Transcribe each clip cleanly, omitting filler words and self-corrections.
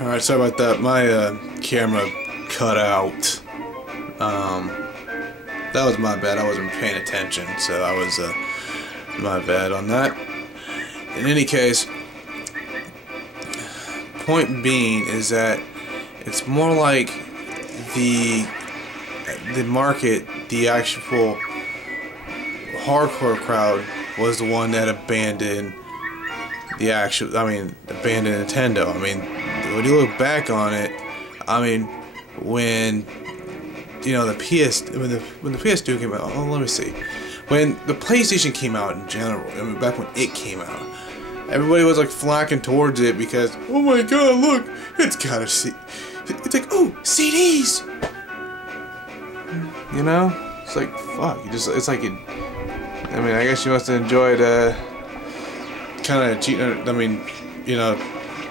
Alright, sorry about that. My camera cut out. That was my bad. I wasn't paying attention, so that was my bad on that. In any case, point being is that it's more like the market, the actual hardcore crowd was the one that abandoned abandoned Nintendo. I mean, when you look back on it, I mean, when the when the PS2 came out, let me see, when the PlayStation came out in general, I mean, back when it came out, everybody was like flocking towards it because, oh my god, look, it's got a C. It's like, oh, CDs. You know, it's like fuck. It's like I mean, I guess you must have enjoyed kind of cheating. I mean,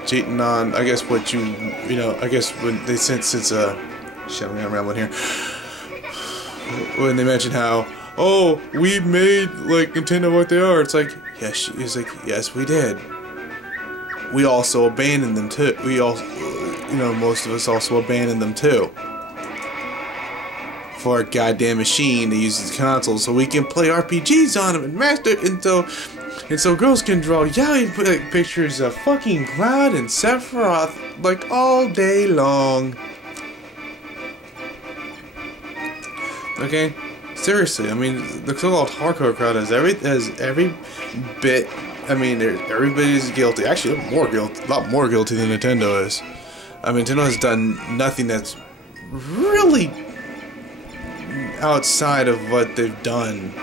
cheating on. I guess what I guess when they since shit, I'm gonna ramble here. When they mention how, oh, we made like Nintendo what they are, it's like, yes, it's like, yes, we did. We also abandoned them too. We also, most of us also abandoned them too. For a goddamn machine to use these consoles so we can play RPGs on them and master and so girls can draw yaoi pictures of fucking Cloud and Sephiroth like all day long. Okay, seriously, I mean, the so-called hardcore crowd has every bit. I mean, everybody's guilty. Actually, a lot more guilty than Nintendo is. I mean, Nintendo has done nothing that's really outside of what they've done.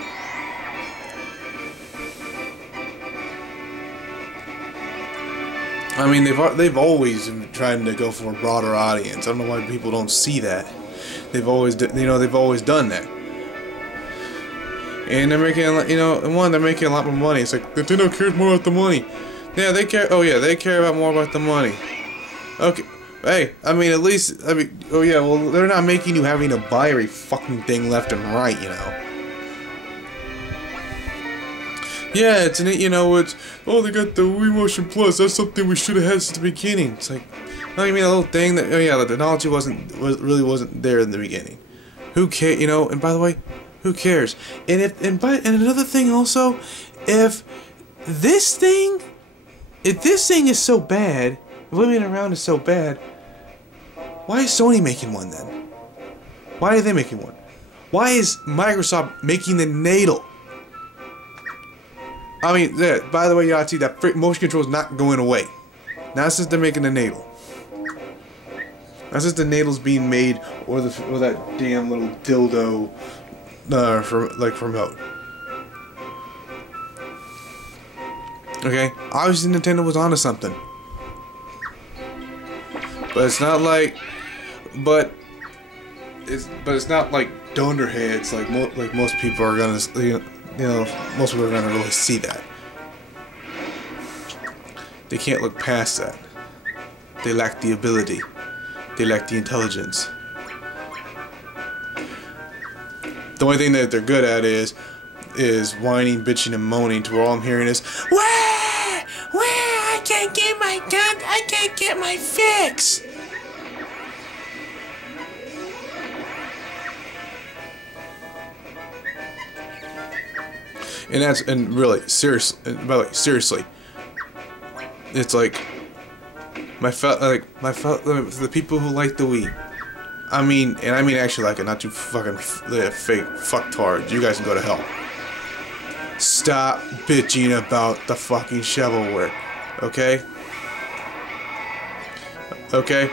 I mean, they've always been trying to go for a broader audience. I don't know why people don't see that. They've always done that. And they're making, they're making a lot more money. It's like Nintendo cares more about the money. Yeah, they care. Oh yeah, they care about more about the money. Okay. Hey, I mean, at least, oh yeah, well, they're not making you having to buy every fucking thing left and right, Yeah, it's oh, they got the Wii Motion Plus, that's something we should have had since the beginning. It's like, no, you mean a little thing that, oh yeah, the technology really wasn't there in the beginning. Who cares, and by the way, who cares? And and another thing also, if this thing is so bad, if living around is so bad, why is Sony making one then? Why are they making one? Why is Microsoft making the Natal? I mean, by the way, y'all see that motion control is not going away. Not since they're making the Natal. Not since the Natal's being made, or that damn little dildo, remote. Okay, obviously Nintendo was onto something. But it's not like, it's not like dunderheads like most people are gonna, most people are gonna really see that. They can't look past that. They lack the ability. They lack the intelligence. The only thing that they're good at is whining, bitching, and moaning. To where all I'm hearing is, where? I can't get my gun. I can't get my fix. And really, seriously, by the way, seriously, it's like the people who like the Wii. I mean actually like it, not too fucking fake fucktards. You guys can go to hell. Stop bitching about the fucking shovelware, okay? Okay?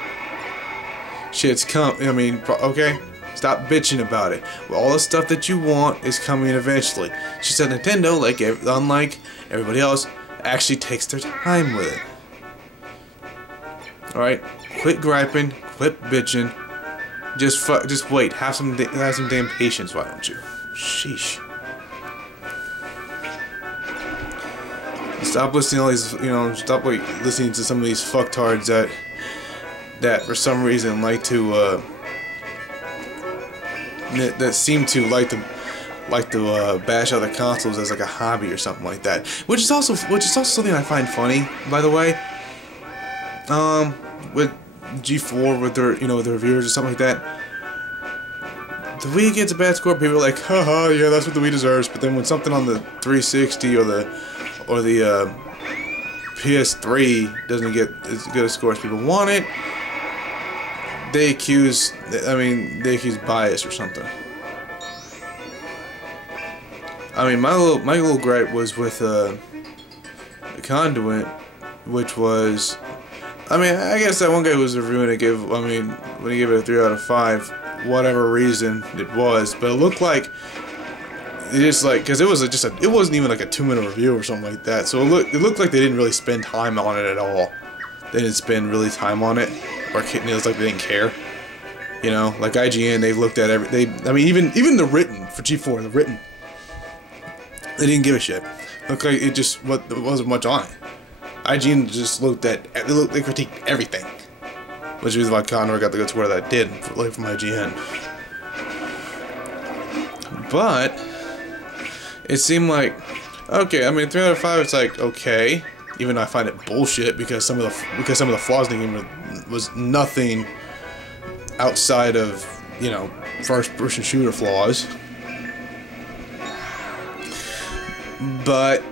Shit's okay? Stop bitching about it. All the stuff that you want is coming eventually. She said Nintendo, unlike everybody else, actually takes their time with it. Alright? Quit griping, quit bitching. Just wait. Have some damn patience, why don't you? Sheesh. Stop listening to all these, stop listening to some of these fucktards that for some reason like to, that seem to like to bash other consoles as like a hobby or something like that. Which is also something I find funny, by the way. with G4 with their with the reviewers or something like that. The Wii gets a bad score. People are like, haha, yeah, that's what the Wii deserves. But then when something on the 360 or the PS3 doesn't get as good a score as people want it, they accuse bias or something. I mean, my little gripe was with the Conduit, which was, I mean, I guess that one guy who was reviewing it when he gave it a 3 out of 5, whatever reason it was, but it looked like it just because it wasn't even like a 2-minute review or something like that. So it looked like they didn't really spend time on it at all. They didn't spend really time on it, or it was like they didn't care. You know, like IGN, they looked at even the written for G4, the written, they didn't give a shit. Looked like it just there wasn't much on it. IGN just they critiqued everything, which is why Condor got the good score that it did from IGN. But it seemed like, okay, I mean, 3 out of 5, it's like, okay, even though I find it bullshit because some of the flaws in the game was nothing outside of, first-person shooter flaws. But,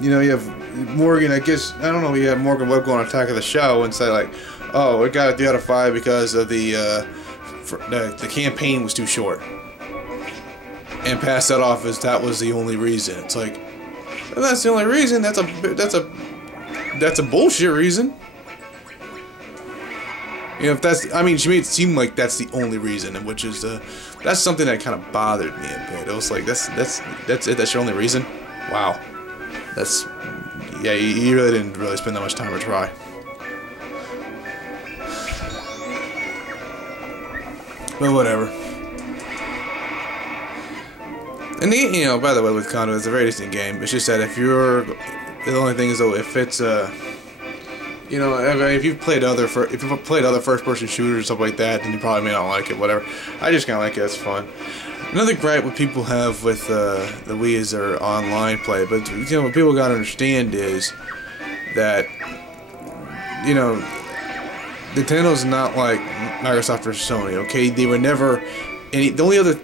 you have Morgan, I guess, I don't know, you have Morgan Webb go on Attack of the Show and say, like, oh, it got a 3 out of 5 because of the campaign was too short. And pass that off as that was the only reason. It's like, well, that's the only reason. That's a bullshit reason. If that's, I mean, she made it seem like that's the only reason, and which is that's something that kind of bothered me a bit. It was like that's it. That's your only reason. Wow, you really didn't really spend that much time to try. But whatever. And by the way, with Conduit, it's a very decent game. It's just that the only thing is though, if it's if you've played other first-person shooters or stuff like that, then you probably may not like it. Whatever. I just kind of like it. It's fun. Another gripe what people have with the Wii is their online play, but what people gotta understand is that Nintendo's not like Microsoft or Sony. Okay, they were never. The only other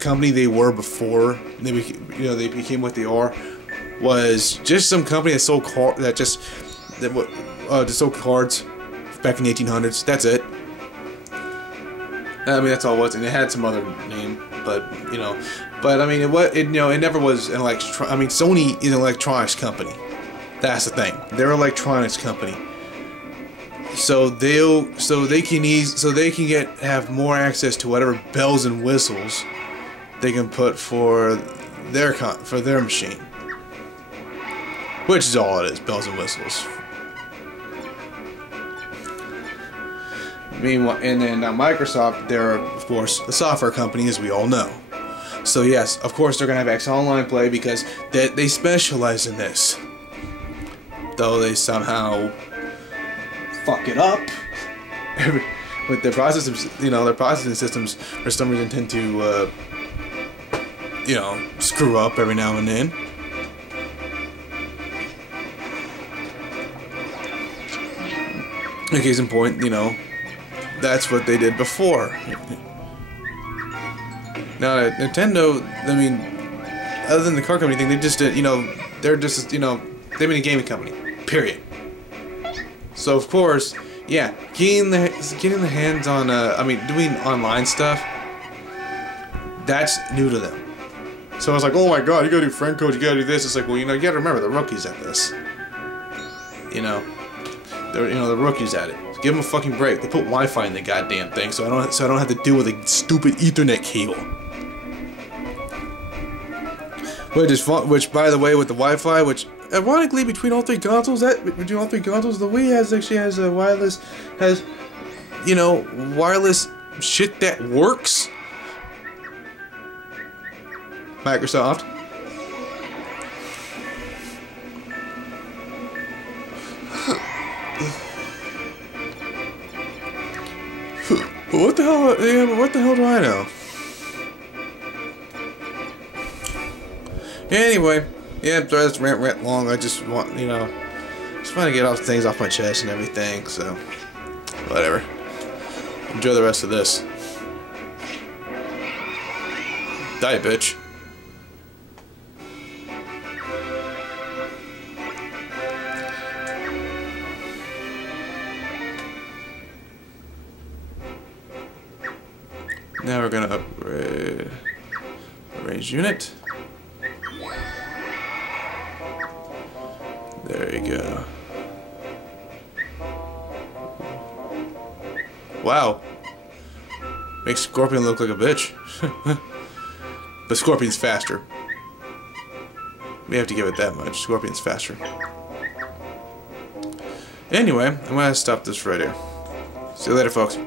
company they were before they became what they are was just some company that sold sold cards back in the 1800s. That's it. I mean, that's all it was, and it had some other name, but I mean, it never was an Sony is an electronics company. That's the thing. They're an electronics company. So they can have more access to whatever bells and whistles they can put for their machine, which is all it is, bells and whistles. Meanwhile, and then Microsoft, they're of course a software company, as we all know. So yes, of course they're gonna have X Online play because they specialize in this. Though they somehow fuck it up with their processing, their processing systems for some reason tend to, screw up every now and then. Case in point, that's what they did before. Now, Nintendo, I mean, other than the car company thing, they just did, they're just, they've been a gaming company, period. So of course, yeah, getting the hands on, doing online stuff, that's new to them. So I was like, oh my god, you gotta do friend codes, you gotta do this. It's like, well, you gotta remember, the rookies at this. They're the rookies at it. So give them a fucking break. They put Wi-Fi in the goddamn thing, so I don't have to deal with a stupid Ethernet cable. Which, by the way, with the Wi-Fi, which ironically between all three consoles, the Wii actually has a wireless shit that works. Microsoft. What the hell? Yeah, but what the hell do I know? Anyway, yeah, that's rant long. I just want, fun to get all things off my chest and everything, so whatever. Enjoy the rest of this. Die, bitch. Now we're gonna upgrade range unit. There you go. Wow. Makes Scorpion look like a bitch. But Scorpion's faster. We have to give it that much. Scorpion's faster. Anyway, I'm gonna stop this right here. See you later, folks.